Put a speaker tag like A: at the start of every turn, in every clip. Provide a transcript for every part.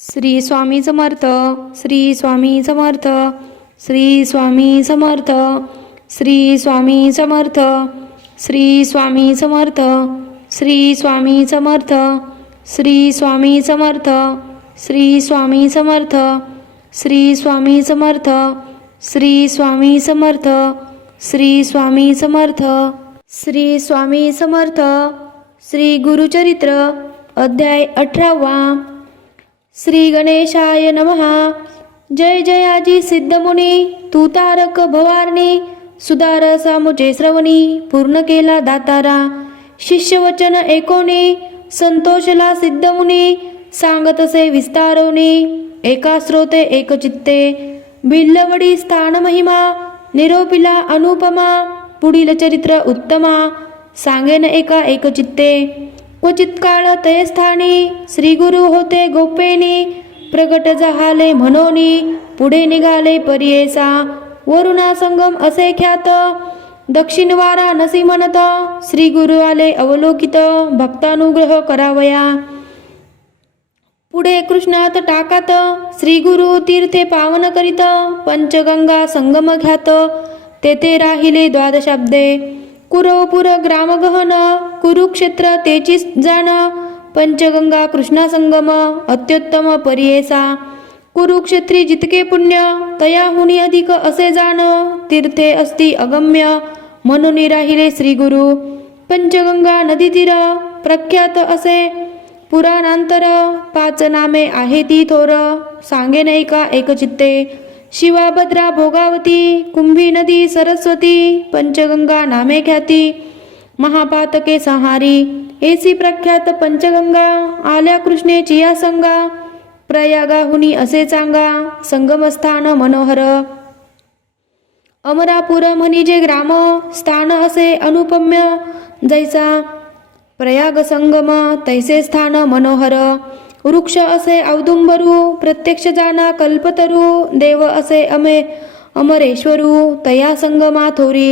A: श्री स्वामी समर्थ श्री स्वामी समर्थ श्री स्वामी समर्थ श्री स्वामी समर्थ श्री स्वामी समर्थ श्री स्वामी समर्थ श्री स्वामी समर्थ श्री स्वामी समर्थ श्री स्वामी समर्थ श्री स्वामी समर्थ श्री स्वामी समर्थ श्री स्वामी समर्थ श्री गुरुचरित्र अध्याय अठरावा श्री गणेशाय नमः. जय जयाजी सिद्धमुनी तू तारक भवारणी सुधार सामुचे श्रवणी पूर्ण केला दातारा. शिष्यवचन एकोणी संतोषला सिद्धमुनी सांगतसे विस्तारवणी एका स्रोते एकचित्ते बिल्लवडी स्थान महिमा निरोपिला अनुपमा पुढील चरित्र उत्तमा सांगेन एका एकचित्ते क्वचित काळ ते स्थानी श्री गुरु होते गोपेनी प्रगट झाले म्हणोनी पुढे निघाले परियेसा वरुणा संगम असे ख्यात दक्षिण वारा नसी म्हणत श्री गुरु आले अवलोकित भक्तानुग्रह करावया. पुढे कृष्णात टाकात श्री गुरु तीर्थे पावन करीत पंचगंगा संगम घ्यात तेथे राहिले द्वादशाब्दे. कुरवपुर ग्रामगहन कुरुक्षेत्र तेची जाण पंचगंगा कृष्णा संगम अत्युत्तम परियेसा कुरुक्षेत्री जितके पुण्य तयाहुनी अधिक असे जाण तीर्थे अस्ति अगम्य म्हणून राहिले श्री गुरु पंचगंगा नदी तीर प्रख्यात असे पुराणांतर पाच नामे आहे ती थोर सांगे नाही का एकचित्ते शिवाभद्रा भोगावती कुंभी नदी सरस्वती पंचगंगा नामे ख्याती महापातके सहारी एसी प्रख्यात पंचगंगा आल्या कृष्णेची या संगा प्रयागाहुनी असे चांगा संगमस्थान मनोहर. अमरापूर म्हणजे ग्राम स्थान असे अनुपम्य जैसा प्रयाग संगम तैसे स्थान मनोहर. वृक्ष असे औदुंबरू प्रत्यक्ष जाना कल्पतरू देव असे अमे अमरेश्वरू तया संगमा थोरी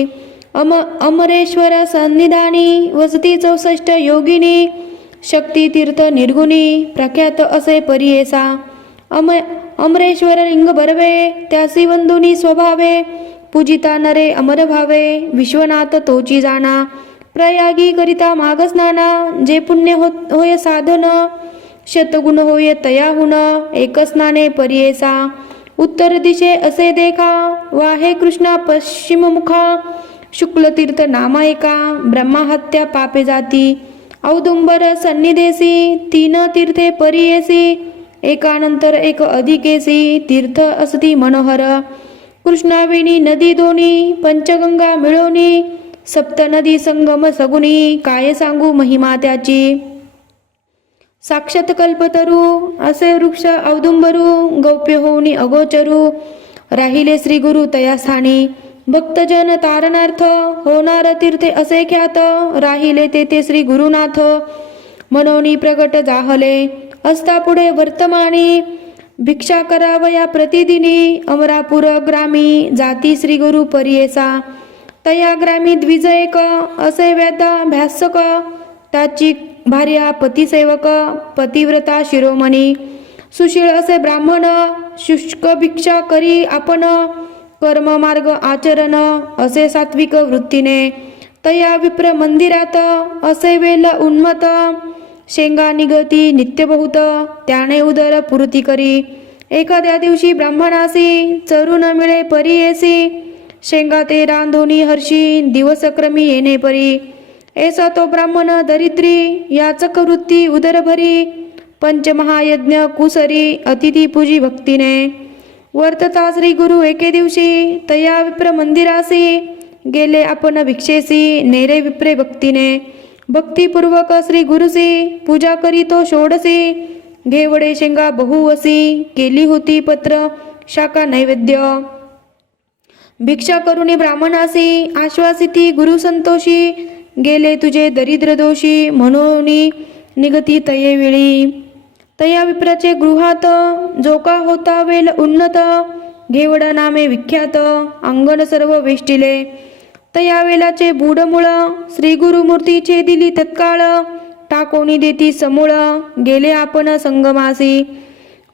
A: अम अमरेश्वर सन्निधानी वसती चौसष्ट योगिनी शक्ती तीर्थ निर्गुणी प्रख्यात असे परियेसा अम अमरेश्वर लिंग बरवे त्यासी वंदुनी स्वभावे पूजिता नरे अमर भावे विश्वनाथ तोची जाणा प्रयागी करिता मागस्नाना जे पुण्य हो होय साधन शतगुण होय तयाहुन एकच नाणे परियेसा. उत्तर दिशे असे देखा वाहे कृष्णा पश्चिम मुखा. शुक्ल तीर्थ नामा एका ब्रह्महत्या पापे जाती. औदुंबर सन्निधेसी तीन तीर्थे परियेसी. एकानंतर एक अधिकेसी तीर्थ असती मनोहर. कृष्णावेणी नदी दोनी पंचगंगा मिळवणी सप्त नदी संगम सगुणी काय सांगू महिमा त्याची? साक्षात कल्पतरू असे वृक्ष औदुंबरू गौप्य होऊनी अगोचरू राहिले श्री गुरु तया स्थानी भक्तजन तारणार्थ होणार तीर्थे असे ख्यात राहिले तेथे श्री गुरुनाथ. मनोनी प्रगट जाहले असता पुढे वर्तमानी. भिक्षा करावया प्रतिदिनी अमरापूर ग्रामी जाती श्री गुरु परियेसा. तया ग्रामी द्विज एक असे वेद भ्यासक त्याची भार्या पतिसेवक पतिव्रता शिरोमणी सुशील असे ब्राह्मण शुष्क भिक्षा करी आपण कर्ममार्ग आचरण असे सात्विक वृत्तीने तया विप्र मंदिरात असे वेल उन्मत शेंगा निगती नित्यबहुत त्याने उदर पुरती करी. एखाद्या दिवशी ब्राह्मणासी चरू न मिळे परियेसी शेंगा ते रांधोनी हर्षी दिवसक्रमी येणे परी. ऐसा तो ब्राह्मण दरिद्री याचक वृत्ती उदरभरी पंचमहायज्ञ कुसरी अतिथी पूजी भक्तीने. वर्तता श्री गुरु एके दिवशी तया विप्र मंदिरासी गेले आपण भिक्षेसी नेरे विप्रे भक्तीने. भक्तिपूर्वक श्री गुरुसी पूजा करी तो षोडसी घेवडे शेंगा बहुवसी केली होती पत्र शाखा नैवेद्य. भिक्षा करुणी ब्राह्मणासी आश्वासिती गुरु संतोषी गेले तुझे दरिद्र दोषी म्हणून निगती तये वेळी. तया विप्राचे गृहात जो का होता वेल उन्नत घेवडा नामे विख्यात अंगण सर्व वेष्टिले. तया वेलाचे बुडमुळ श्री गुरुमूर्तीचे दिली तत्काळ टाकोणी देती समूळ गेले आपण संगमासी.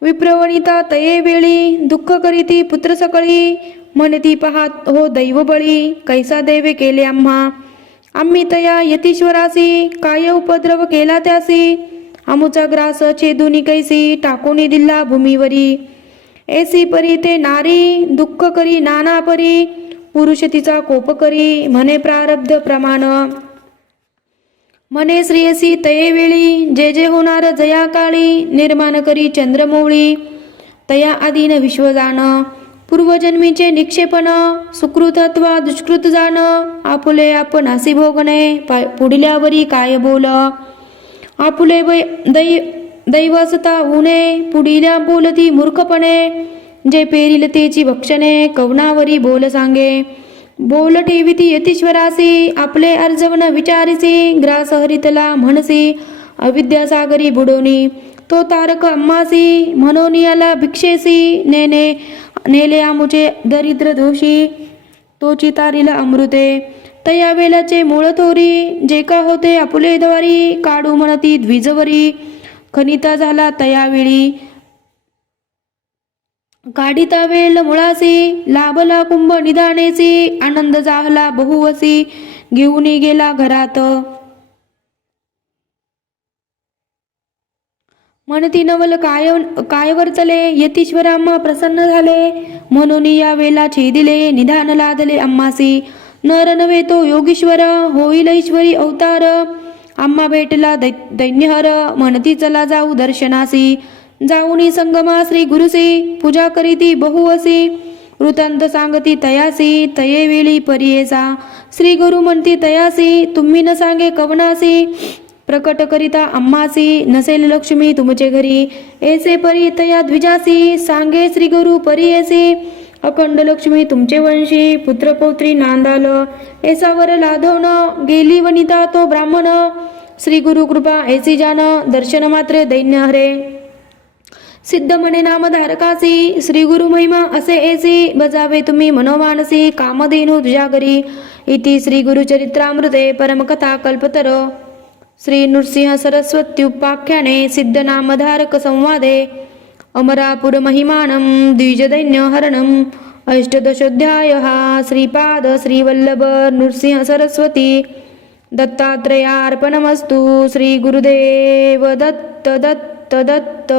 A: विप्रवणिता तये वेळी दुःख करीती पुत्र सकळी म्हणती पाहात हो दैवबळी कैसा देवे केले आम्हा. आम्ही तया यतीश्वरासी काय उपद्रव केला त्यासी? आमुचा ग्रास छेदुनी कैसी टाकूनी दिला भूमीवरी. ऐसी परी ते नारी दुःख करी नाना परी पुरुष तिचा कोप करी म्हणे प्रारब्ध प्रमाण. म्हणे श्रेयसी तये वेळी जे जे होणार जया काळी निर्माण करी चंद्रमौळी. तया आधीन विश्व जाण. पूर्वजन्मीचे निक्षेपण सुकृतत्वा दुष्कृत जाण आपुले आपण असी भोगणे पुढल्यावरी काय बोल? आपुले वै दै दैवसता उणे पुढिल्या बोलती मूर्खपणे जे पेरिल तेची भक्षणे कवनावरी बोल सांगे. बोल ठेविती यतीश्वरासी आपले अर्जवन विचारिसी ग्रास हरितला म्हणसी अविद्यासागरी बुडोनी. तो तारक अम्मासी म्हणून याला भिक्षेसी नेने नेले आमुचे दरिद्र दोषी तो तारीला अमृते। तया वेलाचे मूळ थोरी जे का होते आपुले द्वारी काढू म्हणती द्विजवरी। खनिता झाला तयावेळी काढिता वेल मुळासी लाभला कुंभ निदानेसी आनंद जाहला बहुवसी। घेऊन गेला घरात। म्हणती नवल काय काय वर्तले यतीश्वराम्मा प्रसन्न झाले. म्हणून या वेला छेदिले निधान लादले अम्मासी. नर नव्हे तो योगीश्वर होईल ईश्वरी अवतार. आम्हा भेटला दै दैन्यहर म्हणती चला जाऊ दर्शनासी. जाऊनी संगमा श्री गुरुसी पूजा करीती बहुवसी. वृतांत सांगती तयासी तये वेळी परियेसा. श्री गुरु म्हणती तयासी तुम्ही न सांगे कवनासी. प्रकट करिता अम्मासी नसेल लक्ष्मी तुमचे घरी एसे परी तया द्विजासी सांगे श्री गुरु परियेसी अखंड लक्ष्मी तुमचे वंशी पुत्रपौत्री नांदाल एसावर लाधवण गेली वनिता तो ब्राह्मण. श्री गुरु कृपा ऐसी जान दर्शन मात्र दैन्य हरे. सिद्ध म्हणे नामधारकासी श्री गुरु महिमा असे ऐसी बजावे तुम्ही मनोमानसी कामधेनु तुझ्या घरी. इति श्री गुरुचरित्रामृते परमकथा कल्पतर. श्री नृसिंह सरस्वत्युपाख्याने सिद्धनामधारक संवादे। अमरापुर महिमानं द्विजदैन्यहरणम् अष्टदशोऽध्यायः श्रीपाद श्रीवल्लभ नृसिंह सरस्वती। दत्तात्रयार्पणमस्तु श्री गुरुदेव दत्त दत्त दत्त।